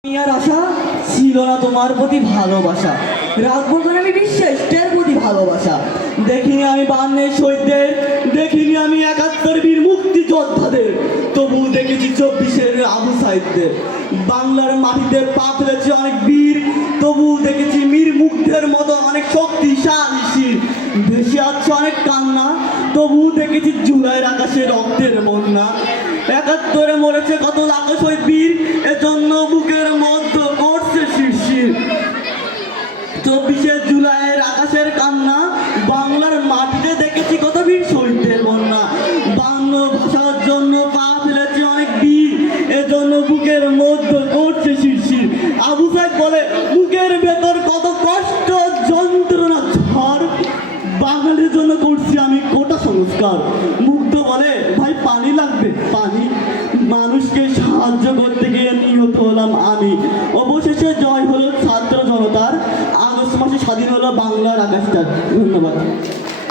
আর আশা ছিল না তোমার প্রতি ভালোবাসা, রাখবো কেন আমি বিশ্বাসের প্রতি ভালোবাসা। দেখিনি আমি বান্নের শহীদদের, দেখিনি আমি ৭১ বীর মুক্তিযোদ্ধাদের, তবু দেখেছি ২৪-এর আবু সাইদদের। বাংলার মাটিতে পা ফেলেছে অনেক বীর, তবু দেখেছি মীর মুগ্ধের মতো অনেক শক্তিশালী শির। ভেসে আছে অনেক কান্না, তবু দেখেছি জুলাইয়ের আকাশে রক্তের বন্যা। ৭১-এ মরেছে কত লাখ শহীদ বীর, এজন্য বুকের মধ্যে করছে শিরশির। ২৪শে জুলাইয়ের আকাশের কান্না, বাংলার মাটিতে দেখেছি কত বীর শহীদদের বন্যা। বাংলা ভাষার জন্য পা ফেলেছে অনেক বীর, এজন্য বুকের মধ্যে করছে শিরশির। আবু সাইদ বলে বুকের ভেতর কত কষ্ট যন্ত্রণা ঝড়, বাঙালির জন্য করছি আমি কোটা সংস্কার। মুগ্ধ বলে ভাই পানি লাগবে পানি, মানুষকে সাহায্য করতে গিয়ে নিহত হলাম আমি। অবশেষে জয় হলো ছাত্র জনতার, আগস্ট মাসে স্বাধীন হলো বাংলার আকাশটা। ধন্যবাদ।